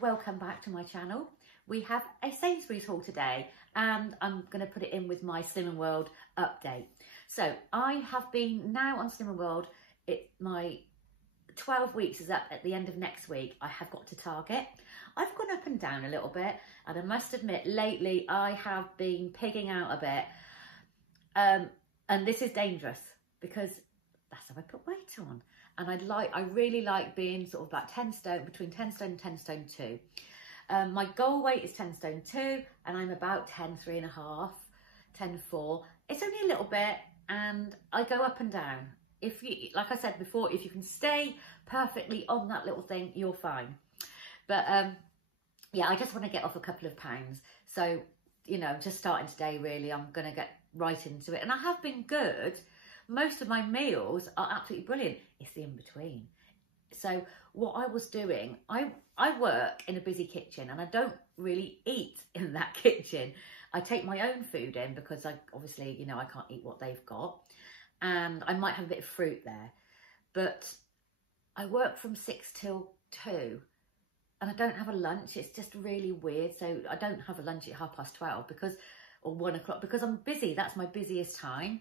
welcome back to my channel. We have a Sainsbury's haul today and I'm going to put it in with my Slimming World update. So I have been now on Slimming World, my 12 weeks is up at the end of next week. I have got to Target. I've gone up and down a little bit and I must admit lately I have been pigging out a bit and this is dangerous because that's how I put weight on. And I really like being sort of about 10 stone, between 10 stone and 10 stone 2. My goal weight is 10 stone 2 and I'm about 10, 3.5, 10, 4. It's only a little bit and I go up and down. If you, like I said before, if you can stay perfectly on that little thing, you're fine. But yeah, I just want to get off a couple of pounds. So, you know, just starting today really, I'm going to get right into it. And I have been good. Most of my meals are absolutely brilliant. It's the in-between. So what I was doing, I work in a busy kitchen and I don't really eat in that kitchen. I take my own food in because I obviously, you know, I can't eat what they've got. And I might have a bit of fruit there. But I work from 6 till 2 and I don't have a lunch. It's just really weird. So I don't have a lunch at 12:30 because, or 1 o'clock, because I'm busy. That's my busiest time.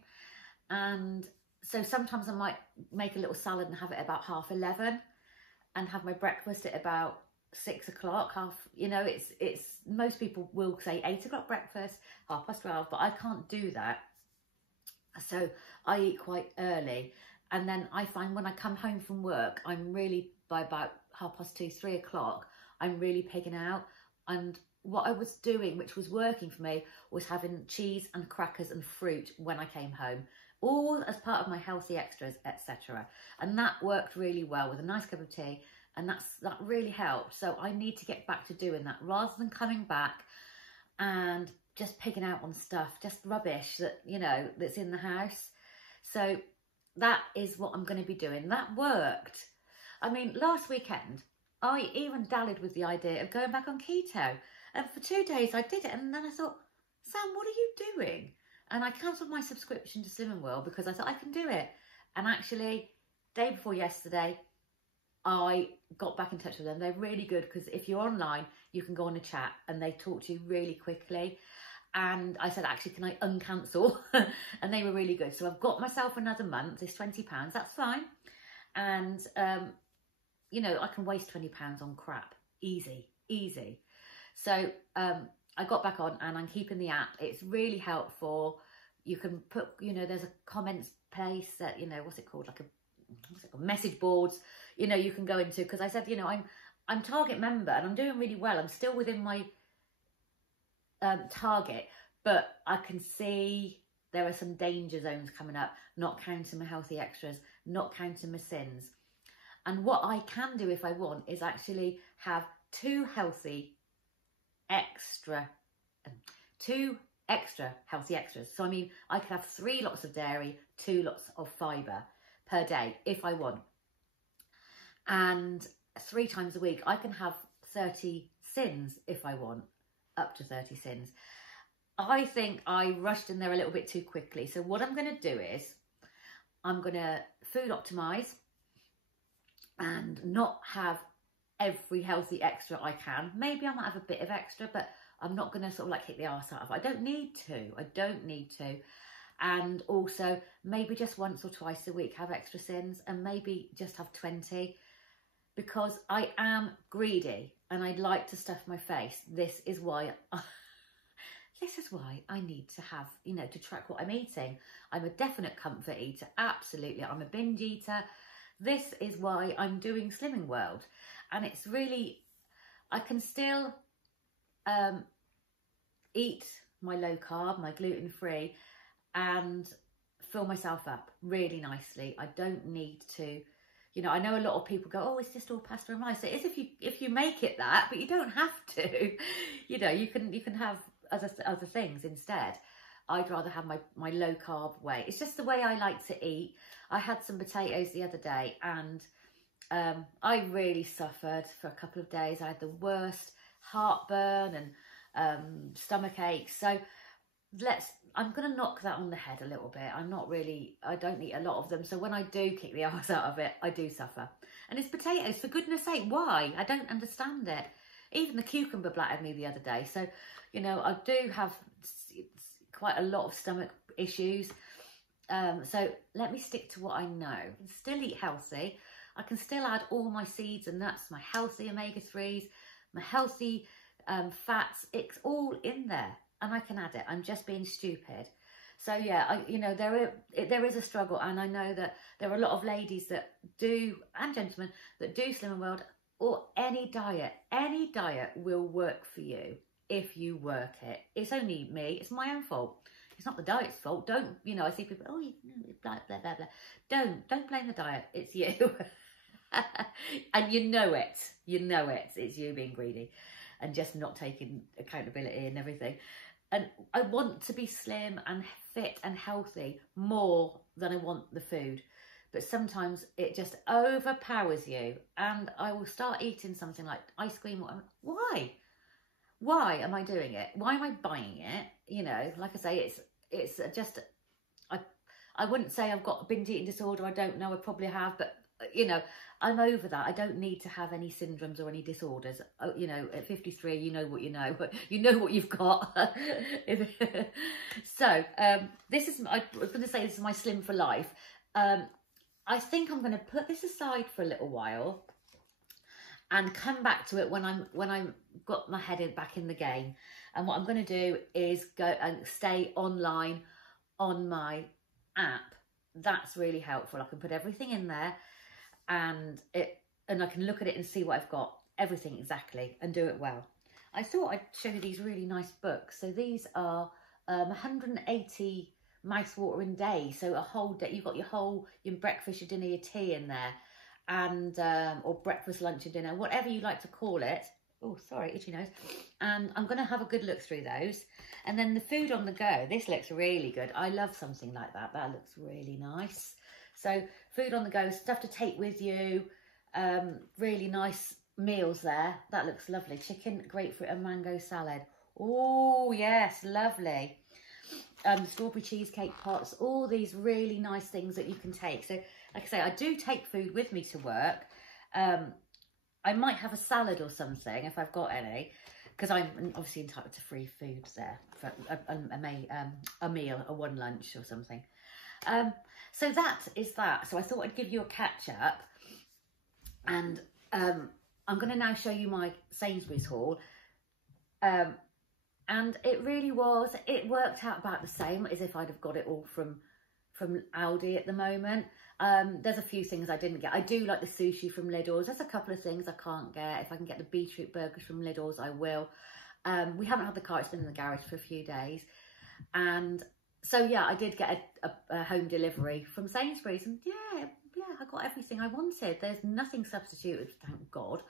And so sometimes I might make a little salad and have it about 11:30 and have my breakfast at about 6 o'clock, you know, it's most people will say 8 o'clock breakfast, 12:30, but I can't do that. So I eat quite early. And then I find when I come home from work, I'm really, by about 2:30, 3 o'clock, I'm really pigging out. And what I was doing, which was working for me, was having cheese and crackers and fruit when I came home, all as part of my healthy extras, etc. And that worked really well with a nice cup of tea, and that really helped. So I need to get back to doing that rather than coming back and just picking out on stuff, just rubbish that, you know, that's in the house. So that is what I'm going to be doing. That worked. I mean, last weekend, I even dallied with the idea of going back on keto. And for 2 days I did it. And then I thought, Sam, what are you doing? And I cancelled my subscription to Slimming World because I thought I can do it. And actually, day before yesterday, I got back in touch with them. They're really good because if you're online, you can go on a chat and they talk to you really quickly. And I said, actually, can I uncancel? And they were really good. So I've got myself another month. It's £20. That's fine. And, you know, I can waste £20 on crap. Easy, easy. So I got back on and I'm keeping the app. It's really helpful. You can put, you know, there's a comments place that, you know, what's it called? Like what's it called? Message boards, you know, you can go into, because I said, you know, I'm Target member and I'm doing really well. I'm still within my target, but I can see there are some danger zones coming up, not counting my healthy extras, not counting my sins. And what I can do if I want is actually have two extra healthy extras. So I mean, I could have 3 lots of dairy, 2 lots of fibre per day if I want. And 3 times a week, I can have 30 sins if I want, up to 30 sins. I think I rushed in there a little bit too quickly. So what I'm going to do is I'm going to food optimise and not have every healthy extra I can. Maybe I might have a bit of extra, but I'm not going to sort of like kick the arse out of it. I don't need to. And also maybe just once or twice a week have extra sins and maybe just have 20 because I am greedy and I'd like to stuff my face. This is why I need to have, you know, to track what I'm eating. I'm a definite comfort eater. Absolutely. I'm a binge eater. This is why I'm doing Slimming World. And it's really, I can still eat my low carb, my gluten free, and fill myself up really nicely. I don't need to, you know, I know a lot of people go, oh, it's just all pasta and rice. It is if you make it that, but you don't have to. You know, you can have other things instead. I'd rather have my low carb way. It's just the way I like to eat. I had some potatoes the other day and I really suffered for a couple of days. I had the worst heartburn and stomach aches. So I'm going to knock that on the head a little bit. I don't eat a lot of them. So when I do kick the arse out of it, I do suffer. And it's potatoes, for goodness sake, why? I don't understand it. Even the cucumber bladdered me the other day. So, you know, I do have quite a lot of stomach issues. So let me stick to what I know. I can still eat healthy. I can still add all my seeds and nuts, my healthy omega-3s, my healthy fats. It's all in there and I can add it. I'm just being stupid. So yeah, you know, there is a struggle, and I know that there are a lot of ladies that do, and gentlemen, that do Slim and World, or any diet will work for you if you work it. It's only me, it's my own fault. It's not the diet's fault. Don't, you know, I see people, oh, blah, blah, blah, blah. Don't blame the diet. It's you. And you know it. You know it. It's you being greedy and just not taking accountability and everything. And I want to be slim and fit and healthy more than I want the food. But sometimes it just overpowers you. And I will start eating something like ice cream. Why? Why am I doing it? Why am I buying it? You know, like I say, it's just, I wouldn't say I've got a binge eating disorder. I don't know. I probably have. But, you know, I'm over that. I don't need to have any syndromes or any disorders. You know, at 53, you know what you know. But you know what you've got. So, this is, I was going to say this is my Slim for Life. I think I'm going to put this aside for a little while and come back to it when I'm got my head back in the game. And what I'm going to do is go and stay online on my app. That's really helpful. I can put everything in there, and I can look at it and see what I've got, everything exactly, and do it well. I thought I'd show you these really nice books. So these are 180 mouth-watering days. So a whole day, you've got your breakfast, your dinner, your tea in there. And or breakfast, lunch and dinner, whatever you like to call it. Oh, sorry, itchy nose. And I'm going to have a good look through those. And then the food on the go. This looks really good. I love something like that. That looks really nice. So food on the go, stuff to take with you. Really nice meals there. That looks lovely. Chicken, grapefruit and mango salad. Oh, yes, lovely. Strawberry cheesecake pots. All these really nice things that you can take. So like I say, I do take food with me to work. I might have a salad or something if I've got any, because I'm obviously entitled to free food there for a meal, a one lunch or something. So that is that. So I thought I'd give you a catch up, and I'm going to now show you my Sainsbury's haul. And it worked out about the same as if I'd have got it all from Aldi at the moment. There's a few things I didn't get. I do like the sushi from Lidl's. There's a couple of things I can't get. If I can get the beetroot burgers from Lidl's, I will. We haven't had the car. It's been in the garage for a few days. And so, yeah, I did get a home delivery from Sainsbury's. And yeah, I got everything I wanted. There's nothing substituted, thank God.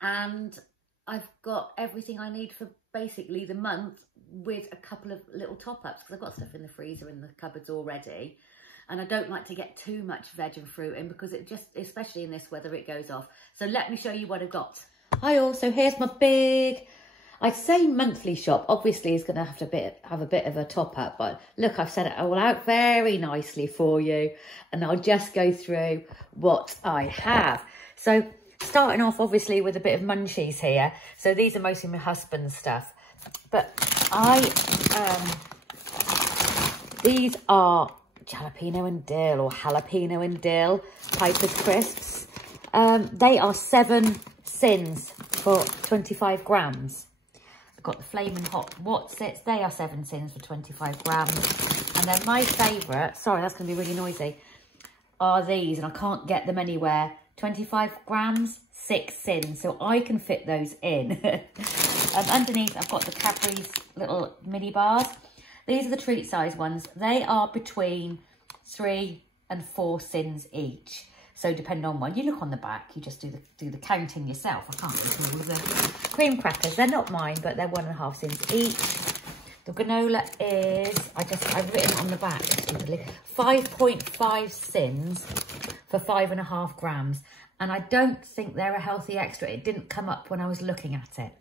And I've got everything I need for basically the month, with a couple of little top-ups, because I've got stuff in the freezer in the cupboards already, and I don't like to get too much veg and fruit in, because it just, especially in this weather, it goes off. So let me show you what I've got. Hi all, so here's my big, I'd say monthly shop. Obviously it's going to have a bit of a top-up, but look, I've set it all out very nicely for you, and I'll just go through what I have. So starting off obviously with a bit of munchies here. So these are mostly my husband's stuff. But these are jalapeno and dill, or jalapeno and dill Piper's Crisps. They are 7 sins for 25 grams. I've got the Flaming Hot Wotsits. They are 7 sins for 25 grams. And then my favourite, sorry, that's going to be really noisy, are these, and I can't get them anywhere. 25 grams, 6 sins, so I can fit those in. Underneath, I've got the Cadbury's little mini bars. These are the treat size ones. They are between 3 and 4 sins each. So depending on one, you look on the back, you just do the counting yourself. I can't really do the cream crackers. They're not mine, but they're 1.5 sins each. The granola is, I've written on the back, 5.5 sins for 5.5 grams. And I don't think they're a healthy extra. It didn't come up when I was looking at it.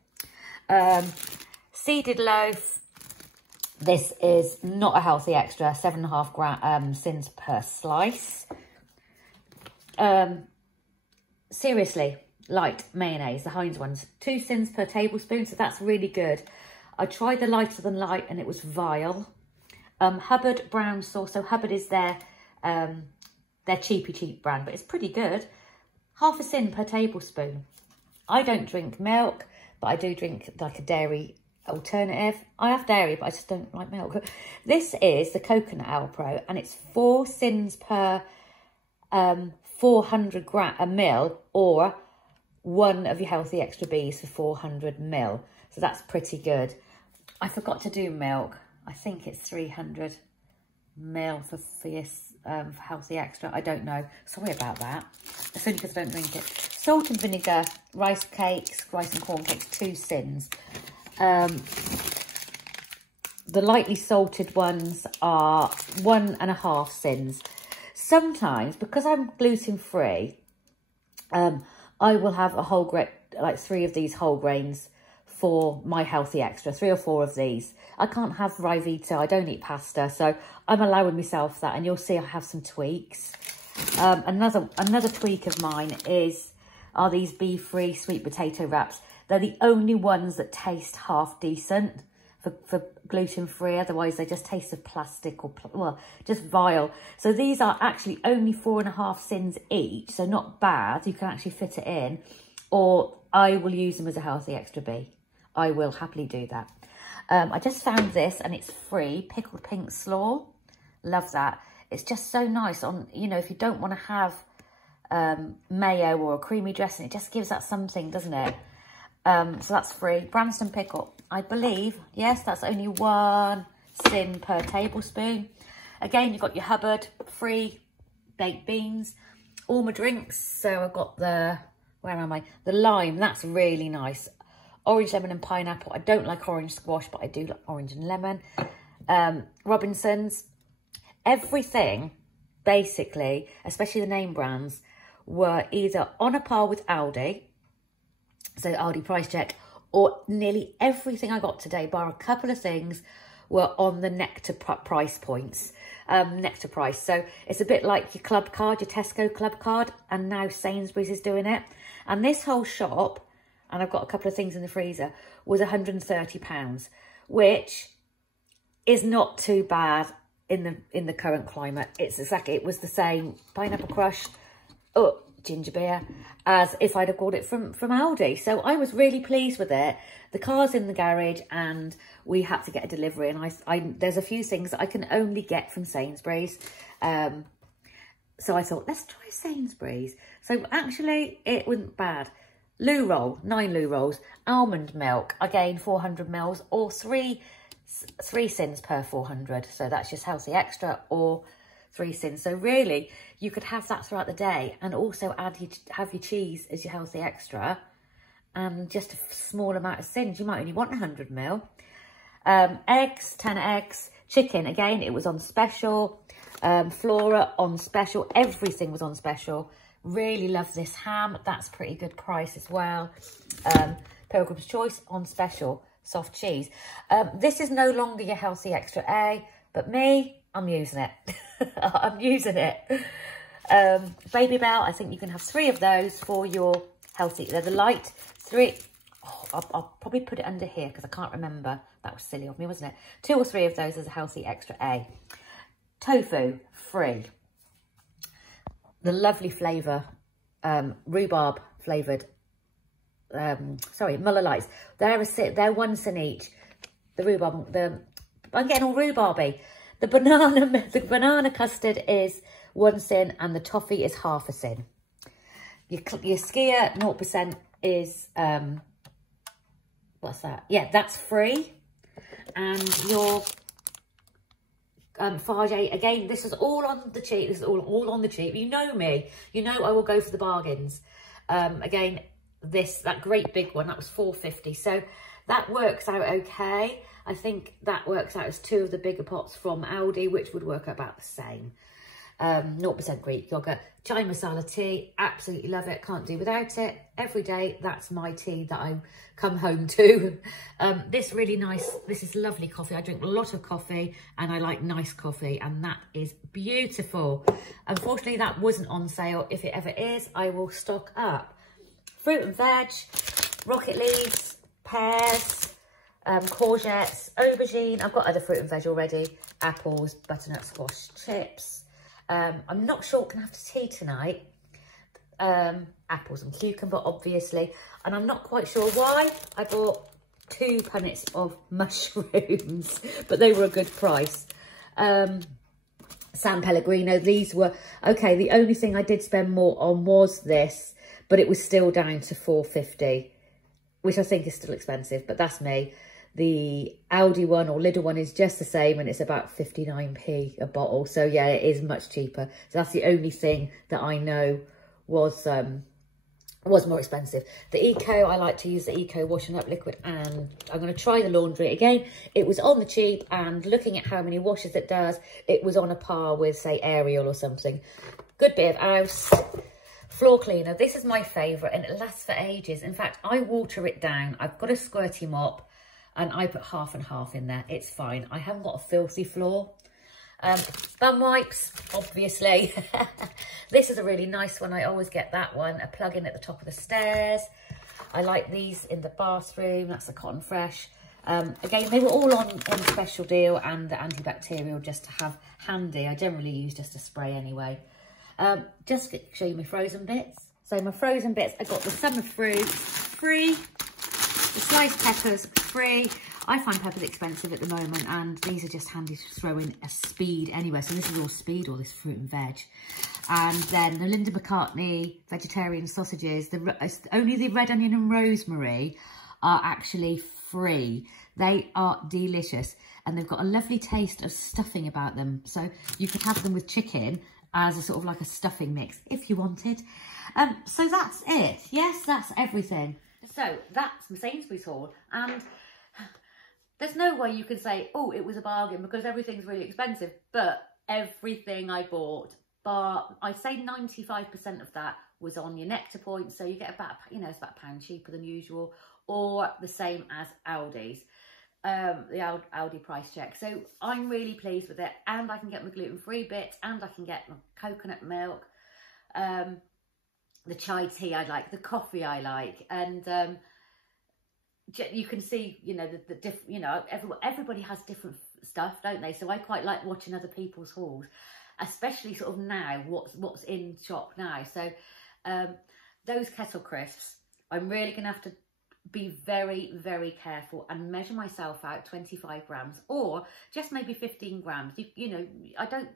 Seeded loaf. This is not a healthy extra. 7.5 sins per slice. Seriously, light mayonnaise, the Heinz ones, 2 sins per tablespoon, so that's really good. I tried the lighter than light and it was vile. Hubbard brown sauce, so Hubbard is their cheap brand, but it's pretty good. 1/2 sin per tablespoon. I don't drink milk, but I do drink like a dairy alternative. I have dairy, but I just don't like milk. This is the coconut Alpro, and it's 4 sins per 400 ml, or 1 of your Healthy Extra Bs for 400 ml. So that's pretty good. I forgot to do milk. I think it's 300 ml for your for Healthy Extra. I don't know. Sorry about that. It's only because I don't drink it. Salt and vinegar, rice and corn cakes, 2 sins. The lightly salted ones are 1.5 sins. Sometimes, because I'm gluten-free, I will have a whole grain, like 3 of these whole grains for my Healthy Extra, 3 or 4 of these. I can't have Rivita, I don't eat pasta, so I'm allowing myself that, and you'll see I have some tweaks. Another tweak of mine are these bee-free sweet potato wraps. They're the only ones that taste half decent for gluten-free, otherwise they just taste of plastic or, well, just vile. So these are actually only 4.5 sins each, so not bad. You can actually fit it in, or I will use them as a Healthy Extra B. I will happily do that. I just found this, and it's free, pickled pink slaw. Love that. It's just so nice on, you know, if you don't want to have mayo or a creamy dressing, it just gives that something, doesn't it? So that's free. Branston pickle, I believe, yes, that's only 1 sin per tablespoon. Again, you've got your Hubbard free baked beans, all my drinks. So I've got the, where am I? The lime, that's really nice. Orange, lemon and pineapple. I don't like orange squash, but I do like orange and lemon. Robinson's. Everything, basically, especially the name brands, were either on a par with Aldi, so Aldi price check, or nearly everything I got today, bar a couple of things, were on the Nectar price points. Nectar price. So it's a bit like your club card, your Tesco club card, and now Sainsbury's is doing it. And this whole shop, and I've got a couple of things in the freezer, was £130, which is not too bad in the current climate. It was the same pineapple crush, ginger beer, as if I'd have bought it from Aldi. So I was really pleased with it. The car's in the garage, and we had to get a delivery, and there's a few things that I can only get from Sainsbury's. So I thought, let's try Sainsbury's. So actually, it wasn't bad. Loo roll, 9 loo rolls, almond milk, again 400 mils, or 3 sins per 400. So that's just Healthy Extra, or 3 sins. So really, you could have that throughout the day, and also have your cheese as your Healthy Extra, and just a small amount of sins. You might only want 100 mil. Eggs, 10 eggs. Chicken, again, it was on special. Flora on special. Everything was on special. Really love this ham. That's pretty good price as well. Pilgrim's Choice on special. Soft cheese. This is no longer your Healthy Extra A, but me, I'm using it. I'm using it. Baby Bell, I think you can have 3 of those for your healthy. They're the light 3. Oh, I'll probably put it under here because I can't remember. That was silly of me, wasn't it? 2 or 3 of those as a Healthy Extra A. Tofu, free. The lovely flavour, rhubarb flavoured, Muller Lights. They're 1 sin each. The rhubarb, I'm getting all rhubarby. The banana custard is 1 sin, and the toffee is 1/2 sin. Your Skyr 0% is, what's that? Yeah, that's free. And your Fage, again, this is all on the cheap. This is all on the cheap. You know me. You know I will go for the bargains. Again, that great big one, that was £4.50. So that works out okay. I think that works out as 2 of the bigger pots from Aldi, which would work about the same. 0% Greek yogurt. Chai masala tea, absolutely love it, can't do without it. Every day, that's my tea that I come home to. This is lovely coffee. I drink a lot of coffee, and I like nice coffee, and that is beautiful. Unfortunately, that wasn't on sale. If it ever is, I will stock up. fruit and veg, rocket leaves, pears, courgettes, aubergine. I've got other fruit and veg already. Apples, butternut squash, chips. I'm not sure what can I have to tea tonight. Apples and cucumber, obviously. And I'm not quite sure why I bought 2 punnets of mushrooms, but they were a good price. San Pellegrino, these were, okay, the only thing I did spend more on was this, but it was still down to £4.50, which I think is still expensive, but that's me. The Aldi one or Lidl one is just the same, and it's about 59p a bottle. So yeah, it is much cheaper. So that's the only thing that I know was more expensive. The Eco, I like to use the Eco washing up liquid, and I'm going to try the laundry again. It was on the cheap, and looking at how many washes it does, it was on a par with, say, Ariel or something. Good bit of house. Floor cleaner, this is my favourite, and it lasts for ages. In fact, I water it down. I've got a squirty mop, and I put half and half in there. It's fine. I haven't got a filthy floor. Bum wipes, obviously. This is a really nice one. I always get that one. A plug-in at the top of the stairs. I like these in the bathroom. That's the Cotton Fresh. Again, they were all on special deal, and the antibacterial just to have handy. I generally use just a spray anyway. Just to show you my frozen bits. So my frozen bits, I got the summer fruits free. The sliced peppers, free. I find peppers expensive at the moment, and these are just handy to throw in a speed anyway. So this is all speed, all this fruit and veg. And then the Linda McCartney vegetarian sausages, only the red onion and rosemary are actually free. They are delicious, and they've got a lovely taste of stuffing about them. So you could have them with chicken as a sort of like a stuffing mix if you wanted. So that's it. Yes, that's everything. So that's my Sainsbury's haul, and there's no way you can say, oh, it was a bargain, because everything's really expensive. But everything I bought, bar, I'd say 95% of that was on your Nectar points. So you get about, you know, it's about £1 cheaper than usual, or the same as Aldi's, the Aldi price check. So I'm really pleased with it, and I can get my gluten-free bits, and I can get my coconut milk, the chai tea I like, the coffee I like, and you can see, you know, the different, you know, everybody has different stuff, don't they? So I quite like watching other people's hauls, especially sort of now, what's in shop now. So those Kettle crisps, I'm really gonna have to be very, very careful and measure myself out 25 grams, or just maybe 15 grams. You know, I don't,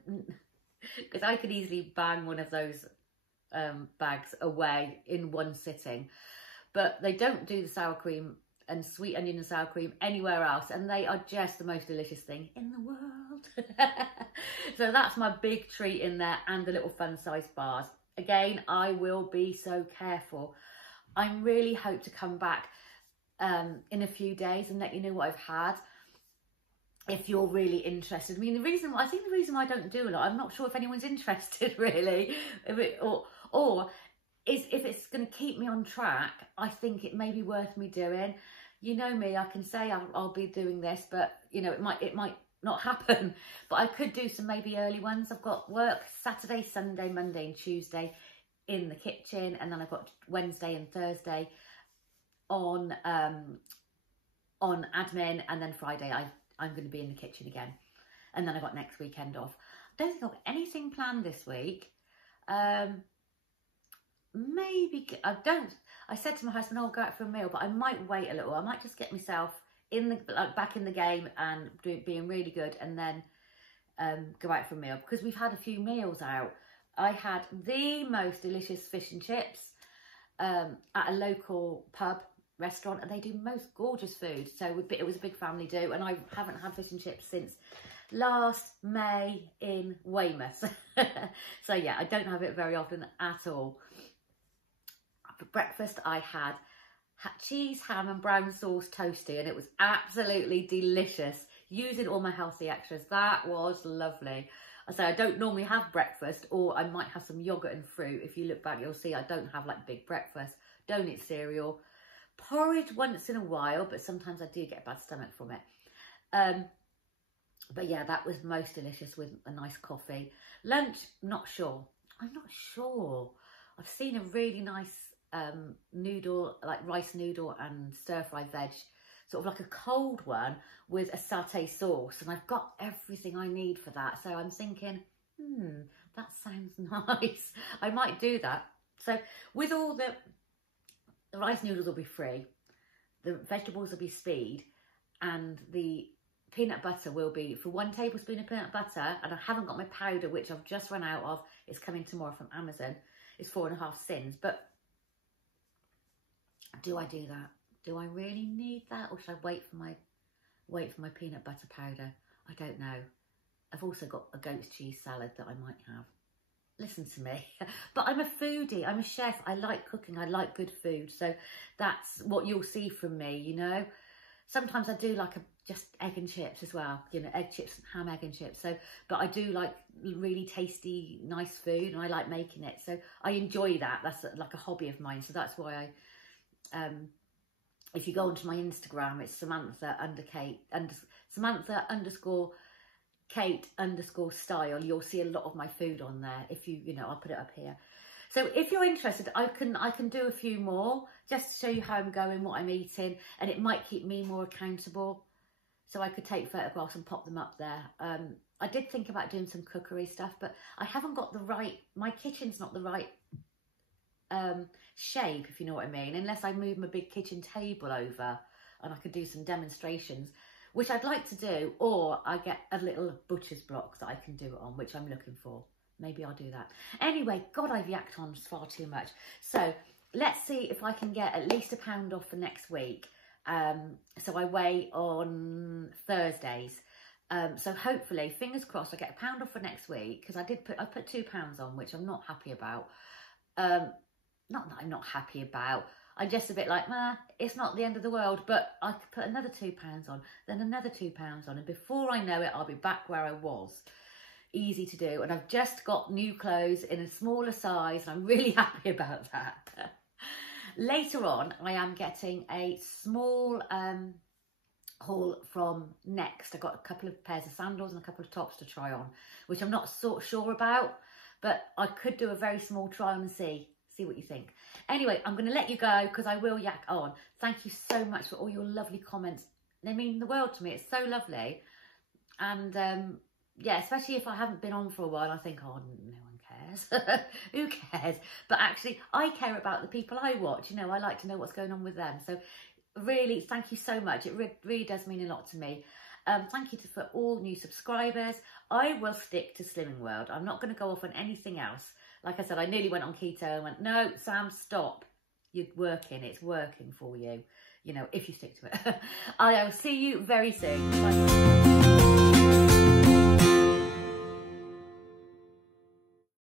because I could easily bang one of those bags away in one sitting, but they don't do the sour cream and sweet onion and sour cream anywhere else, and they are just the most delicious thing in the world. So that's my big treat in there, and the little fun sized bars. Again, I will be so careful. I really hope to come back in a few days and let you know what I've had, if you're really interested. I mean, I think the reason why I don't do a lot, I'm not sure if anyone's interested really, or is if it's going to keep me on track. I think it may be worth me doing. You know me, I can say I'll be doing this, but you know, it might not happen. But I could do some maybe early ones. I've got work Saturday, Sunday, Monday and Tuesday in the kitchen, and then I've got Wednesday and Thursday on admin, and then Friday I'm going to be in the kitchen again, and then I've got next weekend off. I don't think I've got anything planned this week. Maybe I said to my husband, I'll go out for a meal, but I might wait a little. I might just get myself back in the game and being really good, and then go out for a meal, because we've had a few meals out. I had the most delicious fish and chips at a local pub restaurant, and they do most gorgeous food. So it was a big family do, and I haven't had fish and chips since last May in Weymouth. So yeah, I don't have it very often at all. For breakfast, I had cheese, ham and brown sauce toasty, and it was absolutely delicious, using all my healthy extras. That was lovely. I say I don't normally have breakfast, or I might have some yogurt and fruit. If you look back, you'll see I don't have like big breakfast. Don't eat cereal. Porridge once in a while, but sometimes I do get a bad stomach from it. But yeah, that was most delicious with a nice coffee. Lunch, not sure. I'm not sure. I've seen a really nice noodle, like rice noodle and stir-fried veg, sort of like a cold one with a satay sauce. And I've got everything I need for that. So I'm thinking, that sounds nice. I might do that. So with all the rice noodles will be free, the vegetables will be speed, and the peanut butter will be for 1 tablespoon of peanut butter. And I haven't got my powder, which I've just run out of. It's coming tomorrow from Amazon. It's 4.5 cents. But do I do that? Do I really need that, or should I wait for my peanut butter powder? I don't know. I've also got a goat's cheese salad that I might have. Listen to me. But I'm a foodie. I'm a chef. I like cooking. I like good food. So that's what you'll see from me, you know. Sometimes I do like just egg and chips as well. You know, egg chips, ham, egg and chips. So, but I do like really tasty, nice food, and I like making it. So I enjoy that. That's like a hobby of mine. So that's why if you go onto my Instagram, it's Samantha_Kate_style. You'll see a lot of my food on there. If you know, I'll put it up here. So if you're interested, I can do a few more just to show you how I'm going, what I'm eating, and it might keep me more accountable. So I could take photographs and pop them up there. I did think about doing some cookery stuff, but I haven't got the right, my kitchen's not the right shape, if you know what I mean, unless I move my big kitchen table over and I could do some demonstrations, which I'd like to do, or I get a little butcher's block that I can do it on, which I'm looking for. Maybe I'll do that. Anyway, God, I've yacked on far too much. So let's see if I can get at least £1 off for next week. So I weigh on Thursdays. So hopefully, fingers crossed, I get £1 off for next week, because I put £2 on, which I'm not happy about. Not that I'm not happy about. I'm just a bit like, it's not the end of the world, but I could put another £2 on, then another £2 on, and before I know it, I'll be back where I was. Easy to do. And I've just got new clothes in a smaller size, and I'm really happy about that. Later on, I am getting a small haul from Next. I've got a couple of pairs of sandals and a couple of tops to try on, which I'm not sure about, but I could do a very small try on and see what you think. Anyway, I'm going to let you go because I will yak on. Thank you so much for all your lovely comments. They mean the world to me. It's so lovely. And yeah, especially if I haven't been on for a while, I think, oh, no one cares. Who cares? But actually, I care about the people I watch. You know, I like to know what's going on with them. So really, thank you so much. It really does mean a lot to me. Thank you for all new subscribers. I will stick to Slimming World. I'm not going to go off on anything else. Like I said, I nearly went on keto and went, no, Sam, stop. You're working. It's working for you, you know, if you stick to it. I'll see you very soon. Bye.